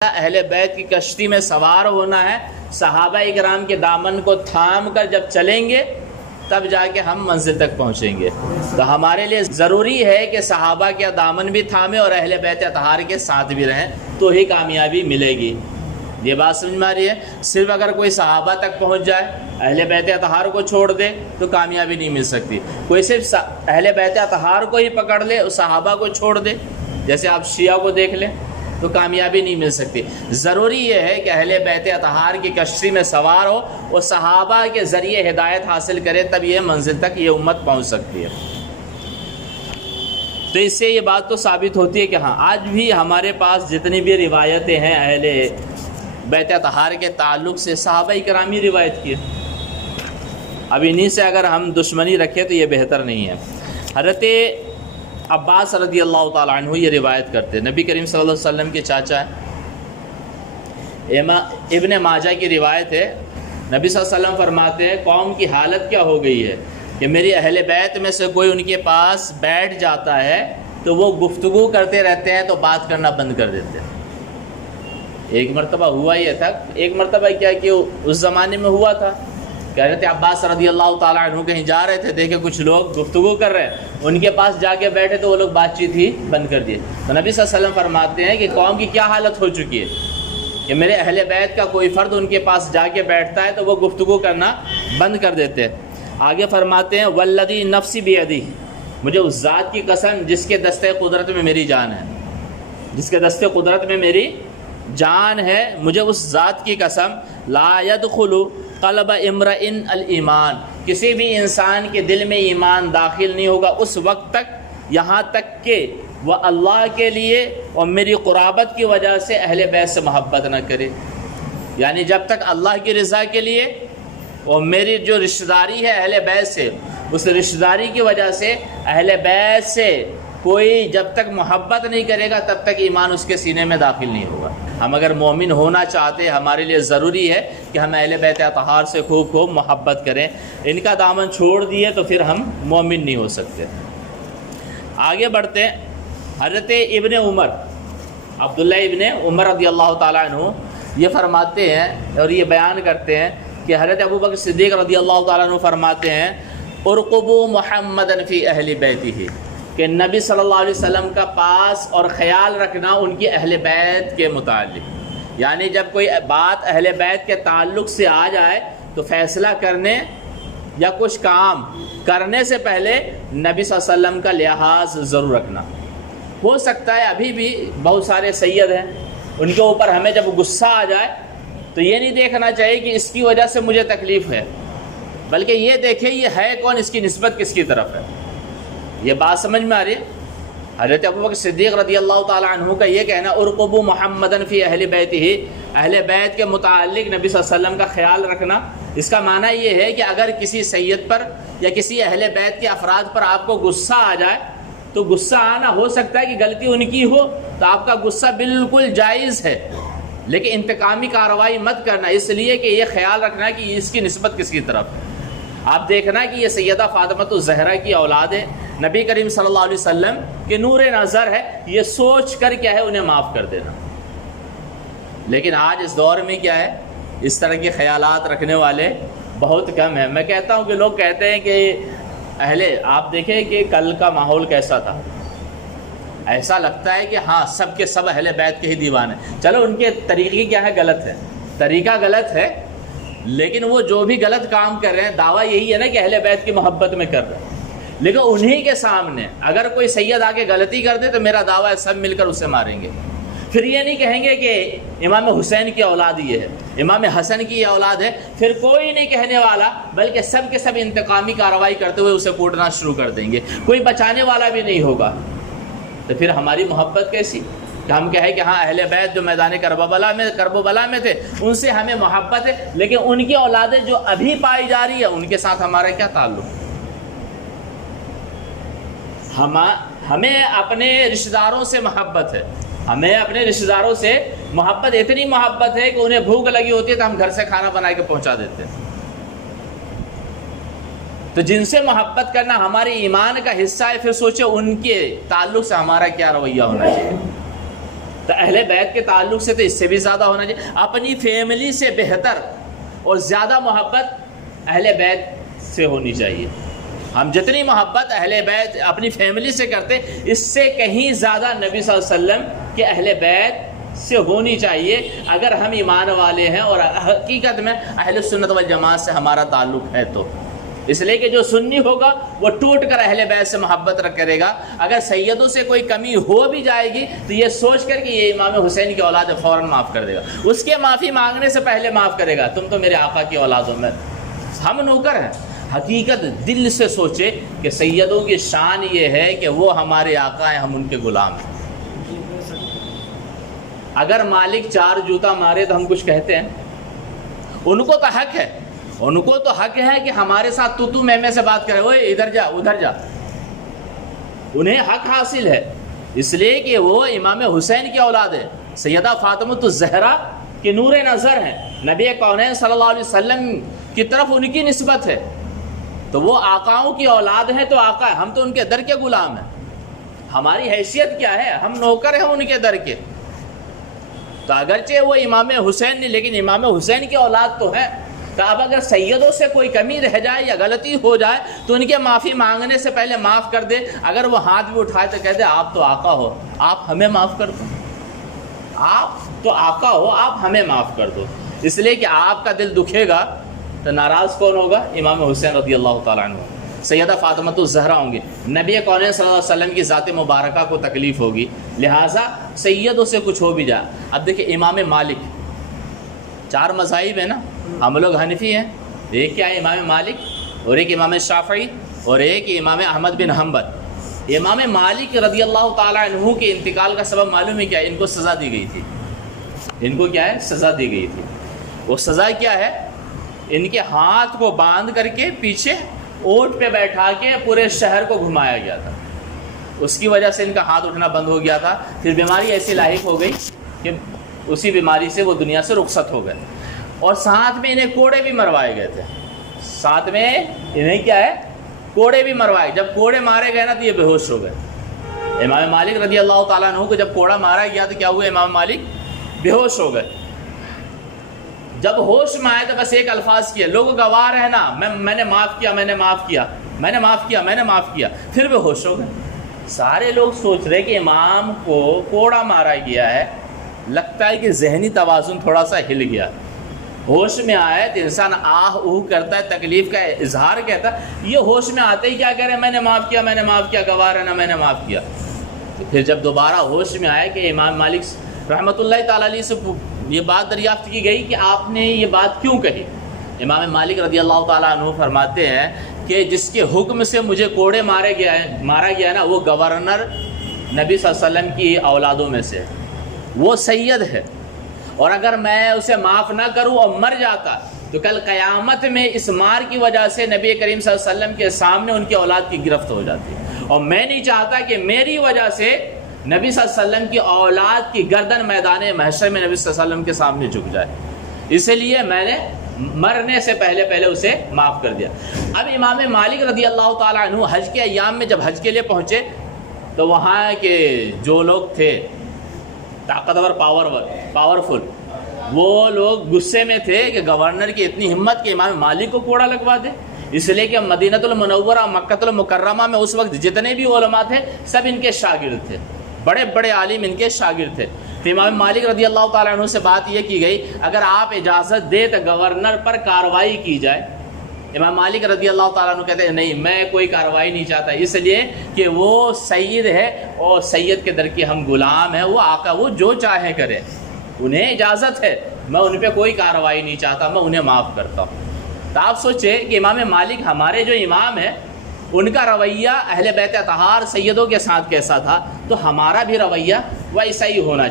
اہل بیت کی کشتی میں سوار ہونا ہے، صحابہ اکرام کے دامن کو تھام کر جب چلیں گے تب جا کے ہم منزل تک پہنچیں گے۔ تو ہمارے لیے ضروری ہے کہ صحابہ کے دامن بھی تھامیں اور اہل بیت اطہار کے ساتھ بھی رہیں، تو ہی کامیابی ملے گی۔ یہ بات سمجھ میں آ رہی ہے؟ صرف اگر کوئی صحابہ تک پہنچ جائے، اہل بیت اطہار کو چھوڑ دے تو کامیابی نہیں مل سکتی۔ کوئی صرف اہل بیت اطہار کو ہی پکڑ لے اور صحابہ کو چھوڑ دے، جیسے آپ شیعہ کو دیکھ لیں، تو کامیابی نہیں مل سکتی۔ ضروری یہ ہے کہ اہل بیت اطہار کی کشتی میں سوار ہو اور صحابہ کے ذریعے ہدایت حاصل کرے، تب یہ منزل تک یہ امت پہنچ سکتی ہے۔ تو اس سے یہ بات تو ثابت ہوتی ہے کہ ہاں آج بھی ہمارے پاس جتنی بھی روایتیں ہیں اہل بیت اطہار کے تعلق سے، صحابہ کرام ہی روایت کی ہے۔ اب انہی سے اگر ہم دشمنی رکھیں تو یہ بہتر نہیں ہے۔ حضرت عباس رضی اللہ تعالیٰ عنہ یہ روایت کرتے ہیں، نبی کریم صلی اللہ علیہ وسلم کے چاچا ہیں، ابن ماجہ کی روایت ہے۔ نبی صلی اللہ علیہ وسلم فرماتے ہیں قوم کی حالت کیا ہو گئی ہے کہ میری اہل بیت میں سے کوئی ان کے پاس بیٹھ جاتا ہے تو وہ گفتگو کرتے رہتے ہیں تو بات کرنا بند کر دیتے ہیں۔ ایک مرتبہ ہوا یہ تھا، ایک مرتبہ کیا کہ اس زمانے میں ہوا تھا کہ حضرت عباس رضی اللہ تعالیٰ عنہ کہیں جا رہے تھے، دیکھے کچھ لوگ گفتگو کر رہے ہیں، ان کے پاس جا کے بیٹھے تو وہ لوگ بات چیت ہی بند کر دیے۔ تو نبی صلی اللہ علیہ وسلم فرماتے ہیں کہ قوم کی کیا حالت ہو چکی ہے کہ میرے اہل بیت کا کوئی فرد ان کے پاس جا کے بیٹھتا ہے تو وہ گفتگو کرنا بند کر دیتے ہیں۔ آگے فرماتے ہیں والذی نفسی بیدہ، مجھے اس ذات کی قسم جس کے دستے قدرت میں میری جان ہے، جس کے دستے قدرت میں میری جان ہے، مجھے اس ذات کی قسم، لا يدخل قلب امرئ الایمان، کسی بھی انسان کے دل میں ایمان داخل نہیں ہوگا اس وقت تک، یہاں تک کہ وہ اللہ کے لیے اور میری قرابت کی وجہ سے اہل بیت سے محبت نہ کرے۔ یعنی جب تک اللہ کی رضا کے لیے اور میری جو رشتہ داری ہے اہل بیت سے، اس رشتہ داری کی وجہ سے اہل بیت سے کوئی جب تک محبت نہیں کرے گا تب تک ایمان اس کے سینے میں داخل نہیں ہوگا۔ ہم اگر مومن ہونا چاہتے ہیں، ہمارے لیے ضروری ہے کہ ہم اہل بیت اطہار سے خوب خوب محبت کریں۔ ان کا دامن چھوڑ دیے تو پھر ہم مومن نہیں ہو سکتے۔ آگے بڑھتے ہیں۔ حضرت ابن عمر، عبداللہ ابن عمر رضی اللہ تعالیٰ عنہ یہ فرماتے ہیں اور یہ بیان کرتے ہیں کہ حضرت ابوبکر صدیق رضی اللہ تعالیٰ عنہ فرماتے ہیں ارقبوا محمدا فی اہل بیتہ، کہ نبی صلی اللہ علیہ وسلم کا پاس اور خیال رکھنا ان کی اہل بیت کے متعلق۔ یعنی جب کوئی بات اہل بیت کے تعلق سے آ جائے تو فیصلہ کرنے یا کچھ کام کرنے سے پہلے نبی صلی اللہ علیہ وسلم کا لحاظ ضرور رکھنا۔ ہو سکتا ہے ابھی بھی بہت سارے سید ہیں، ان کے اوپر ہمیں جب غصہ آ جائے تو یہ نہیں دیکھنا چاہیے کہ اس کی وجہ سے مجھے تکلیف ہے، بلکہ یہ دیکھیں یہ ہے کون، اس کی نسبت کس کی طرف ہے۔ یہ بات سمجھ میں آ رہی ہے؟ حضرت ابوبکر صدیق رضی اللہ تعالیٰ عنہ کا یہ کہنا ارقبوا محمدا فی اہل بیتہ، اہل بیت کے متعلق نبی صلی اللہ علیہ وسلم کا خیال رکھنا، اس کا معنی یہ ہے کہ اگر کسی سید پر یا کسی اہل بیت کے افراد پر آپ کو غصہ آ جائے تو غصہ آنا ہو سکتا ہے کہ غلطی ان کی ہو، تو آپ کا غصہ بالکل جائز ہے، لیکن انتقامی کارروائی مت کرنا، اس لیے کہ یہ خیال رکھنا کہ اس کی نسبت کس کی طرف ہے۔ آپ دیکھنا کہ یہ سیدہ فاطمہ الزہرا کی اولاد ہے، نبی کریم صلی اللہ علیہ وسلم کے نور نظر ہے، یہ سوچ کر کیا ہے انہیں معاف کر دینا۔ لیکن آج اس دور میں کیا ہے، اس طرح کے خیالات رکھنے والے بہت کم ہیں۔ میں کہتا ہوں کہ لوگ کہتے ہیں کہ آپ دیکھیں کہ کل کا ماحول کیسا تھا، ایسا لگتا ہے کہ ہاں سب کے سب اہل بیت کے ہی دیوانے۔ چلو ان کے طریقے کیا ہے، غلط ہے، طریقہ غلط ہے، لیکن وہ جو بھی غلط کام کر رہے ہیں دعویٰ یہی ہے نا کہ اہل بیت کی محبت میں کر رہے ہیں۔ لیکن انہی کے سامنے اگر کوئی سید آ کے غلطی کر دے تو میرا دعویٰ ہے سب مل کر اسے ماریں گے۔ پھر یہ نہیں کہیں گے کہ امام حسین کی اولاد یہ ہے، امام حسن کی یہ اولاد ہے، پھر کوئی نہیں کہنے والا، بلکہ سب کے سب انتقامی کارروائی کرتے ہوئے اسے کوٹنا شروع کر دیں گے، کوئی بچانے والا بھی نہیں ہوگا۔ تو پھر ہماری محبت کیسی کہ ہم کہیں کہ ہاں اہل بیت جو میدان کرب و بلا میں تھے ان سے ہمیں محبت ہے، لیکن ان کی اولادیں جو ابھی پائی جا رہی ہے ان کے ساتھ ہمارا کیا تعلق؟ ہمیں اپنے رشتہ داروں سے محبت ہے، ہمیں اپنے رشتہ داروں سے محبت، اتنی محبت ہے کہ انہیں بھوک لگی ہوتی ہے تو ہم گھر سے کھانا بنا کے پہنچا دیتے ہیں۔ تو جن سے محبت کرنا ہمارے ایمان کا حصہ ہے، پھر سوچے ان کے تعلق سے ہمارا کیا رویہ ہونا چاہیے۔ تو اہل بیت کے تعلق سے تو اس سے بھی زیادہ ہونا چاہیے. اپنی فیملی سے بہتر اور زیادہ محبت اہل بیت سے ہونی چاہیے. ہم جتنی محبت اہل بیت اپنی فیملی سے کرتے اس سے کہیں زیادہ نبی صلی اللہ علیہ وسلم کے اہل بیت سے ہونی چاہیے اگر ہم ایمان والے ہیں اور حقیقت میں اہل سنت والجماعت سے ہمارا تعلق ہے تو. اس لیے کہ جو سنی ہوگا وہ ٹوٹ کر اہل بیت سے محبت کرے گا. اگر سیدوں سے کوئی کمی ہو بھی جائے گی تو یہ سوچ کر کہ یہ امام حسین کی اولاد ہے فوراً معاف کر دے گا. اس کے معافی مانگنے سے پہلے معاف کرے گا, تم تو میرے آقا کی اولاد ہو, میں ہم نوکر ہیں. حقیقت دل سے سوچے کہ سیدوں کی شان یہ ہے کہ وہ ہمارے آقا ہیں, ہم ان کے غلام ہیں. اگر مالک 4 جوتا مارے تو ہم کچھ کہتے ہیں؟ ان کو تو حق ہے, ان کو تو حق ہے کہ ہمارے ساتھ تو میں سے بات کرے, اوے ادھر جا ادھر جا. انہیں حق حاصل ہے اس لیے کہ وہ امام حسین کی اولاد ہے, سیدہ فاطمہ الزہرا کے نور نظر ہیں, نبی کونین صلی اللہ علیہ وسلم کی طرف ان کی نسبت ہے. تو وہ آقاؤں کی اولاد ہیں تو آقا ہے, ہم تو ان کے در کے غلام ہیں. ہماری حیثیت کیا ہے؟ ہم نوکر ہیں ان کے در کے. تو اگرچہ وہ امام حسین نہیں لیکن امام حسین کی اولاد تو ہے. تو اب اگر سیدوں سے کوئی کمی رہ جائے یا غلطی ہو جائے تو ان کے معافی مانگنے سے پہلے معاف کر دے. اگر وہ ہاتھ بھی اٹھائے تو کہہ دے آپ تو آقا ہو, آپ ہمیں معاف کر دو, آپ تو آقا ہو, آپ ہمیں معاف کر دو. اس لیے کہ آپ کا دل دکھے گا تو ناراض کون ہوگا؟ امام حسین رضی اللہ تعالیٰ عنہ, سیدہ فاطمہ الزہرا ہوں گی. نبی کونین صلی اللہ علیہ وسلم کی ذات مبارکہ کو تکلیف ہوگی, لہٰذا سیدوں سے کچھ ہو بھی جائے. اب دیکھیں امام مالک, 4 مذاہب ہیں نا, ہم لوگ حنفی ہیں, ایک کیا ہے امام مالک, اور ایک امام شافعی, اور ایک امام احمد بن حنبل. امام مالک رضی اللہ تعالیٰ عنہ کے انتقال کا سبب معلوم ہے کیا؟ ان کو سزا دی گئی تھی. ان کو کیا ہے؟ سزا دی گئی تھی. وہ سزا کیا ہے؟ ان کے ہاتھ کو باندھ کر کے پیچھے اونٹ پہ بیٹھا کے پورے شہر کو گھمایا گیا تھا. اس کی وجہ سے ان کا ہاتھ اٹھنا بند ہو گیا تھا. پھر بیماری ایسی لاحق ہو گئی کہ اسی بیماری سے وہ دنیا سے رخصت ہو گئے. اور ساتھ میں انہیں کوڑے بھی مروائے گئے تھے. ساتھ میں انہیں کیا ہے؟ کوڑے بھی مروائے. جب کوڑے مارے گئے نا تو یہ بے ہوش ہو گئے. امام مالک رضی اللہ تعالیٰ عنہ کو جب کوڑا مارا گیا تو کیا ہوا؟ امام مالک بے ہوش ہو گئے. جب ہوش میں آئے تو بس ایک الفاظ کیا, لوگ گواہ ہے نا, میں نے معاف کیا, میں نے معاف کیا, میں نے معاف کیا, میں نے معاف کیا. پھر بے ہوش ہو گئے. سارے لوگ سوچ رہے کہ امام کو کوڑا مارا گیا ہے, لگتا ہے کہ ذہنی توازن تھوڑا سا ہل گیا. ہوش میں آئے تو انسان آہ اوہ کرتا ہے, تکلیف کا اظہار کہتا ہے. یہ ہوش میں آتے ہی کیا کہہ رہے ہیں؟ میں نے معاف کیا, میں نے معاف کیا, گواہ رہنا, میں نے معاف کیا. تو پھر جب دوبارہ ہوش میں آئے کہ امام مالک رحمۃ اللہ تعالیٰ علیہ سے یہ بات دریافت کی گئی کہ آپ نے یہ بات کیوں کہی. امام مالک رضی اللہ تعالیٰ عنہ فرماتے ہیں کہ جس کے حکم سے مجھے کوڑے مارا گیا نا وہ گورنر نبی صلی اللہ علیہ وسلم کی اولادوں میں سے, وہ سید ہے. اور اگر میں اسے معاف نہ کروں اور مر جاتا تو کل قیامت میں اس مار کی وجہ سے نبی کریم صلی اللہ علیہ وسلم کے سامنے ان کی اولاد کی گرفت ہو جاتی. اور میں نہیں چاہتا کہ میری وجہ سے نبی صلی اللہ علیہ وسلم کی اولاد کی گردن میدان محشر میں نبی صلی اللہ علیہ وسلم کے سامنے جھک جائے. اس لیے میں نے مرنے سے پہلے اسے معاف کر دیا. اب امام مالک رضی اللہ تعالیٰ عنہ حج کے ایام میں جب حج کے لیے پہنچے تو وہاں کے جو لوگ تھے طاقتور پاورفل, وہ لوگ غصے میں تھے کہ گورنر کی اتنی ہمت کہ امام مالک کو کوڑا لگوا دے. اس لیے کہ مدینہ المنورہ مکہ المکرمہ میں اس وقت جتنے بھی علماء تھے سب ان کے شاگرد تھے, بڑے بڑے عالم ان کے شاگرد تھے. تو امام مالک رضی اللہ تعالیٰ عنہ سے بات یہ کی گئی اگر آپ اجازت دے تو گورنر پر کارروائی کی جائے. امام مالک رضی اللہ تعالیٰ عنہ کہتے ہیں نہیں, میں کوئی کارروائی نہیں چاہتا, اس لیے کہ وہ سید ہے اور سید کے در کے ہم غلام ہیں, وہ آقا, وہ جو چاہے کرے, انہیں اجازت ہے, میں ان پہ کوئی کارروائی نہیں چاہتا, میں انہیں معاف کرتا ہوں. تو آپ سوچیں کہ امام مالک ہمارے جو امام ہیں ان کا رویہ اہل بیت اطہار سیدوں کے ساتھ کیسا تھا, تو ہمارا بھی رویہ ویسا ہی ہونا چاہیے.